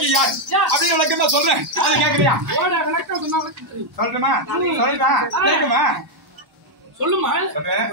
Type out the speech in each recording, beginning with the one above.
ஜானகி யார் அப்படின்னு விளக்கமா சொல்றேன். அது கேக்குறியா? சொல்லணுமா? சொல்லுமா? கேக்குமா? சொல்லுமா? சொல்றேன்.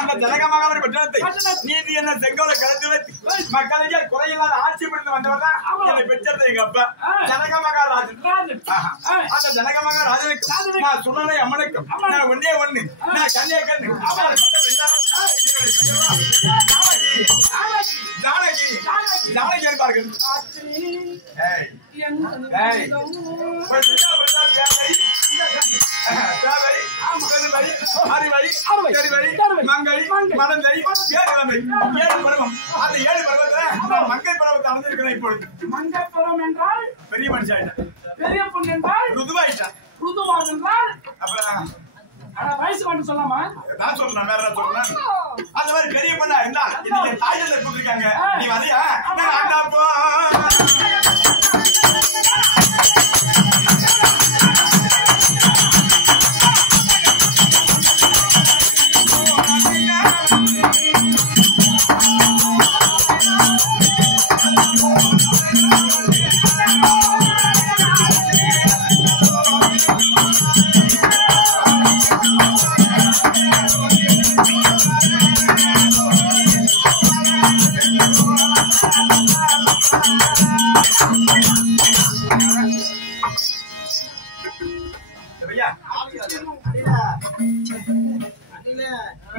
அந்த ஜனக மகாபலி பட்டணத்தை நீதி என்ன செங்கோலை கலந்து மக்களுக்கு குறையில்லாத ஆட்சி புரிந்து வந்தவர் தான் என்னை பெற்றது எங்க அப்பா ஜனக மகாராஜன். அந்த ஜனக மகாராஜனுக்கு நான் சுடலை அம்மனுக்கும் நான் ஒன்னே ஒண்ணு நான் கண்ணிய கண்ணு ஜானகி ஜானகி என்பார்கள். மங்கை பருவத்தை அடைஞ்சிருக்கிறேன். இப்பொழுது மங்கை பருவம் என்றால் பெரிய மனுஷன், பெரிய பொண்ணு என்றால் ருதுவாயிட்டான். ருதுவாக என்றால் அப்புறம் வயசு மட்டும் சொல்லாமா? நான் சொல்றேன், வேற சொல்றேன். அந்த மாதிரி பெரிய பொண்ணா இருந்தால் இன்னைக்கு தாய்ல கூப்பிட்டுருக்காங்க. நீ வரையா போ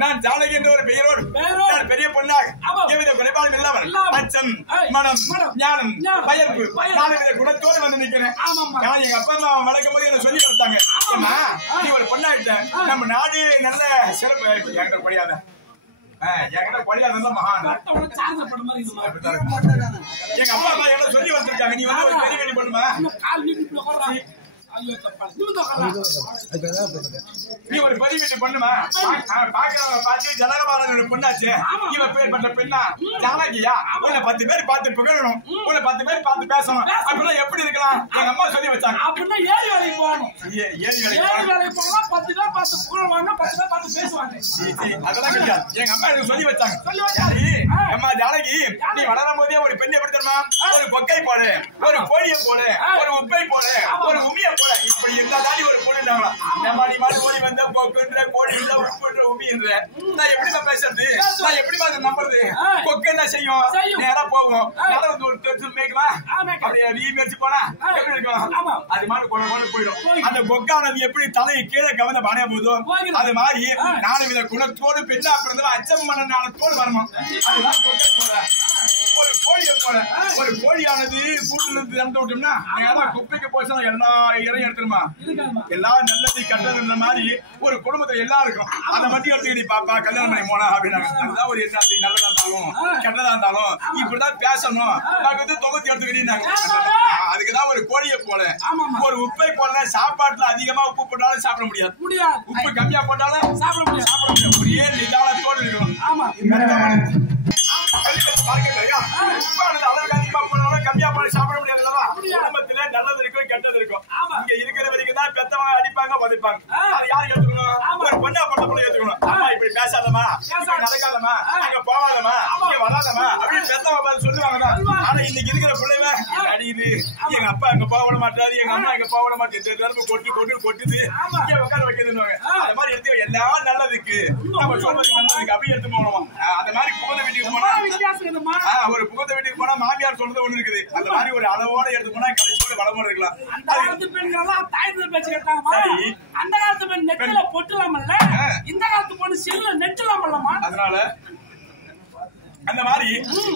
நான் ஜானகி என்ற ஒரு பெயரோடு பெரிய பொண்ணாக எவ்வித குறைபாடும் இல்லாமல் அச்சம் மனம் ஞானம் பயர்ப்பு நாலுவித குணத்தோடு வந்து நிற்கிறேன். நான் எங்க அப்பா அம்மா வளர்க்கும் போது என்ன சொல்லி வளர்த்தாங்க, நீ ஒரு பொண்ணாகிட்ட நம்ம நாடு நல்ல சிறப்பு என்கிட்ட கொடியாத என்கிட்ட கொடியாதான் மகான். எங்க அப்பா அம்மா எவ்வளவு சொல்லி வந்திருக்காங்க, நீ வந்து ஒரு பெரிய கட்டி பண்ணுமா, நீ ஒரு பதிவு பண்ணுமா, பார்த்து ஜனகபாலன் பொண்ணாச்சு, இவ பேர் பண்ற பெண்ணா ஜானகியா, உன்னை 10 பேர் பார்த்து புகழணும், உன்னை 10 பேர் பார்த்து பேசணும், அப்படின்னா எப்படி இருக்கலாம்? எங்க அம்மா சொல்லி வச்சாங்க. அப்படின்னா ஏழி வேலைக்கு போகணும், ஏழி வேலைக்கு போனா 10 பேர் பார்த்து புகழ்வாங்க, 10 பேர் பார்த்து பேசுவாங்க. அதெல்லாம் கிடையாது, எங்க அம்மா எனக்கு சொல்லி வச்சாங்க. அம்மா ஜானகி, நீ வளரும் போதே ஒரு பெண் எப்படி தெரியுமா, ஒரு கொக்கை போடு, ஒரு கோழியை போடு, ஒரு உப்பை போடு, ஒரு உமிய போடு, இப்படி இருந்தா தாண்டி ஒரு பொண்ணு மாதிரி கோழி வந்த கொக்குன்ற கோழி உப்புன்ற உமின்ற நான் எப்படி பேசுறது, நான் எப்படி நம்புறது, கொக்கை என்ன செய்யும்? நேரா போகும். நேரா வந்து ஒரு தெற்கு மேய்க்குமா? அப்படியே நீ மேய்ச்சி போனா எப்படி இருக்கும்? அது மாதிரி கொண்டு போயிடும். அந்த கொக்கானது எப்படி தலையை கீழே கவர்ந்த பானையா போகுதோ அது மாதிரி 4 வித குணத்தோடு பெண்ணா பிறந்தவன் அச்சம் பண்ண நாளத்தோடு வரணும். அதுதான் கொக்கை போல. ஒரு கோழியை போல ஒரு கோழியானது கூட்டுல இருந்து இறந்து விட்டோம்னா நேரா குப்பைக்கு போச்சுன்னா எல்லா இறையும் எடுத்துருமா? எல்லா நல்லதை கட்டதுன்ற மாதிரி ஒரு குடும்பத்துல எல்லாம் இருக்கும். அதை மட்டும் எடுத்துக்கிட்டு பாப்பா கல்யாணம் பண்ணி போனா அப்படின்னாங்க. அதுதான் ஒரு என்ன நல்லதா இருந்தாலும் கெட்டதா இருந்தாலும் இப்படிதான் பேசணும். தொகுத்து எடுத்துக்கிட்டீங்க. அதுக்குதான் ஒரு கோழியை போல ஒரு உப்பை போல சாப்பாட்டுல அதிகமா உப்பு போட்டாலும் சாப்பிட முடியாது. உப்பு கம்மியா போட்டாலும் சாப்பிட முடியாது. ஒரே நிதானத்தோடு இருக்கணும். கம்மியா பண்ணி சாப்பிட முடியாது. குடும்பத்தில நல்லது இருக்கும் கெட்டது இருக்கும். இங்க இருக்கிற வரைக்கும் தான் பெத்தவங்க அடிப்பாங்க உதைப்பாங்க. அது யாரு ஏத்துக்கணும்? ஒரு பொண்ணா பொண்ண போல ஏத்துக்கணும். அம்மா இப்படி பேசாதமா, நடக்காதமா, அங்க போகாதமா, இங்க வராதமா அப்படின்னு பெத்தவங்க பார்த்து சொல்லுவாங்க. ஆனா இன்னைக்கு இருக்கிற பிள்ளைங்க அடிக்குது. எங்க அப்பா அங்க போக விட மாட்டாரு, எங்க அம்மா அங்க போக விட மாட்டேன், கொட்டுது இங்க உட்கார வைக்கிறதுன்னு. அது மாதிரி எடுத்து எல்லாம் நல்லதுக்கு நம்ம சொல்றதுக்கு நல்லதுக்கு அப்படி எடுத்து போனோம். அந்த மாதிரி புகுந்த வீட்டுக்கு போனா ஒரு புகுந்த வீட்டுக்கு போனா மாமியார் சொல்றது ஒண்ணு இருக்குது. அந்த மாதிரி ஒரு அளவோட எடுத்து போனா கடைசியோட வளமோட இருக்கலாம். அந்த காலத்து பெண்கள் தாய்தல் பேச்சு கேட்டாங்கம்மா. அந்த காலத்து பெண் நெத்தில பொட்டலாமல்ல, இந்த காலத்து பொண்ணு செல்ல நெட்டலாமல்லமா. அதனால அந்த மாதிரி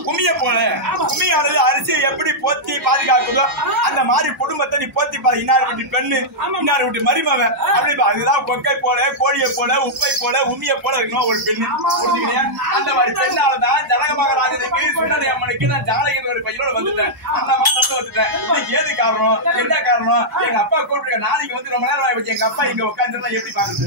கும்மிய போல கும்மியானது அரிசியை எப்படி போத்தி பாதுகாக்குதோ அந்த மாதிரி குடும்பத்தை நீ போத்தி பாரு. இன்னார் வீட்டு பெண்ணு இன்னார் வீட்டு மருமவன் அப்படி அதுதான் கொக்கை போல கோழியை போல உப்பை போல உம்மிய போல இருக்கணும் ஒரு பெண்ணு. புரிஞ்சுக்கிறியா? அந்த மாதிரி பெண்ணாலதான் ஜனக மகாராஜனுக்கு சுண்ணனை அம்மனுக்கு நான் ஜானகன் ஒரு பையனோட வந்துட்டேன். அந்த மாதிரி நடந்து வந்துட்டேன். இதுக்கு ஏது காரணம்? என்ன காரணம்? எங்க அப்பா கூப்பிட்டு நாளைக்கு வந்து ரொம்ப நேரம் ஆயிடுச்சு. எங்க அப்பா இங்க உட்காந்துருந்தா எப்படி பாக்குறது?